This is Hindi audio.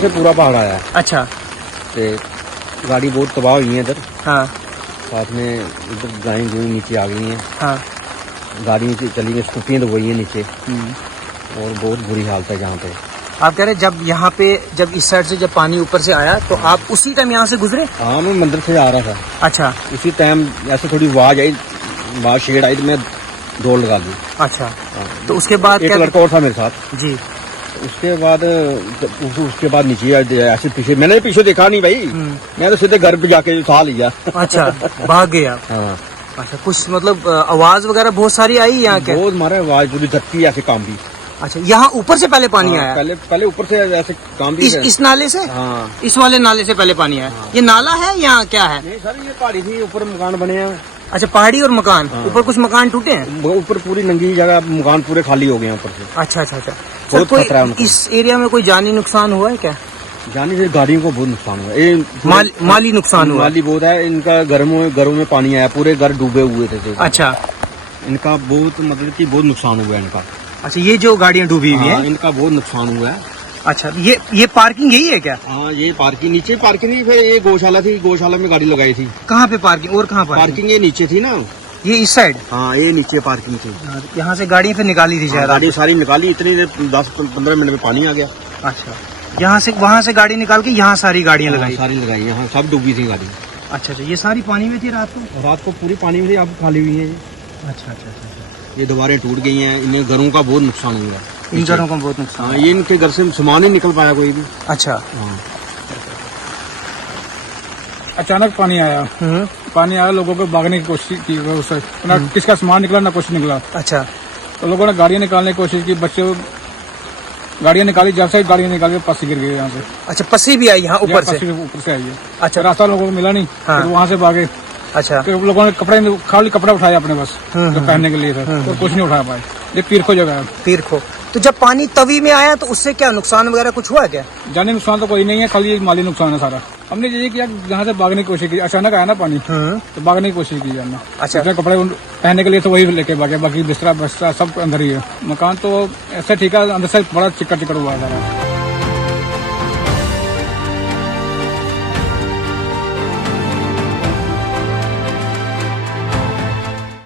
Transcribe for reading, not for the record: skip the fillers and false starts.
से पूरा पहाड़ आया है। अच्छा। ते गाड़ी बहुत तबाह हुई है इधर। हाँ साथ में इधर गाय गुई नीचे आ गई हैं। हाँ। गाड़ी नीचे चली गई, स्कूटियाँ तो गई हैं नीचे और बहुत बुरी हालत है यहाँ पे। आप कह रहे जब यहाँ पे जब इस साइड से जब पानी ऊपर से आया तो आप उसी टाइम यहाँ से गुजरे? हाँ, मैं मंदिर से आ रहा था। अच्छा। उसी टाइम ऐसे थोड़ी आवाज आई, आवाज शेड आई तो मैं दौड़ लगा दी। अच्छा। तो उसके बाद एक लड़का और था मेरे साथ जी। उसके बाद नीचे ऐसे पीछे, मैंने पीछे देखा नहीं भाई, मैं तो सीधे घर पे जाके उठा लिया। अच्छा, भाग गया। हाँ। अच्छा, कुछ मतलब आवाज वगैरह बहुत सारी आई यहाँ के? बहुत मारा आवाज, पूरी धरती ऐसे काम भी। अच्छा, यहाँ ऊपर से पहले पानी आया? पहले ऊपर से ऐसे काम भी। इस नाले से? हाँ। इस वाले नाले से पहले पानी आया? हाँ। ये नाला है यहाँ क्या है? नहीं सर, ये पहाड़ी थी, ऊपर मकान बने हैं। अच्छा, पहाड़ी और मकान। हाँ। ऊपर कुछ मकान टूटे हैं? ऊपर पूरी नंगी जगह, मकान पूरे खाली हो गए हैं ऊपर से। अच्छा अच्छा अच्छा। बहुत कोई खतरा है उनको। इस एरिया में कोई जानी नुकसान हुआ है क्या? जानी से गाड़ियों को बहुत नुकसान हुआ है। माली नुकसान हुआ? माली बहुत है इनका। घरों में पानी आया, पूरे घर डूबे हुए थे। अच्छा। इनका बहुत मतलब कि बहुत नुकसान हुआ है इनका। अच्छा, ये जो गाड़ियाँ डूबी हुई है इनका बहुत नुकसान हुआ है। अच्छा, ये पार्किंग यही है क्या? हाँ, ये पार्किंग नीचे पार्किंग नहीं, फिर ये गौशाला थी, गौशाला में गाड़ी लगाई थी। कहाँ पे पार्किंग और कहाँ पार्किंग ये नीचे थी ना, ये इस साइड? हाँ, ये नीचे पार्किंग थी। यहाँ से गाड़ियाँ फिर निकाली थी शायद? गाड़ी सारी निकाली, इतनी देर 10-15 मिनट में पानी आ गया। अच्छा, यहाँ से वहाँ से गाड़ी निकाल के यहाँ सारी गाड़ियाँ लगाई? सारी लगाई, यहाँ सब डूबी थी गाड़ी। अच्छा अच्छा, ये सारी पानी में थी रात को? रात को पूरी पानी में थी, अब खाली हुई है ये। अच्छा अच्छा अच्छा। ये दीवारें टूट गई हैं, इन्हें घरों का बहुत नुकसान हुआ है। इन घरों का बहुत नुकसान? हाँ, ये इनके घर से सामान नहीं निकल पाया कोई भी। अच्छा। हाँ। अचानक पानी आया। पानी आया, लोगों को भागने की कोशिश की, उससे ना किसका सामान निकला ना कुछ निकला। अच्छा। तो लोगों ने गाड़ियां निकालने की कोशिश की, बच्चे गाड़ियां निकाली, जब से गाड़ियां निकाल के पसी गिर गए यहाँ से। अच्छा, पसी भी आई यहाँ ऊपर से? ऊपर से आई है। अच्छा। रास्ता लोगों को मिला नहीं। हाँ। तो वहाँ से भागे। अच्छा। तो लोगों ने खाली कपड़ा उठाया अपने बस, जो पहनने के लिए था, तो कुछ नहीं उठा पाए। ये पीरखो जगह है। पीरखो। तो जब पानी तवी में आया तो उससे क्या नुकसान वगैरह कुछ हुआ क्या? जानी नुकसान तो कोई नहीं है, खाली माली नुकसान है सारा। हमने ये किया, यहाँ से भागने की कोशिश की, अचानक आया ना पानी, तो भागने की कोशिश की हमने। अच्छा। कपड़े पहनने के लिए तो वही लेके भागे, बाकी बिस्तरा सब अंदर ही है। मकान तो ऐसा ठीक है, अंदर से बड़ा चिक्कड़ हुआ है सारा।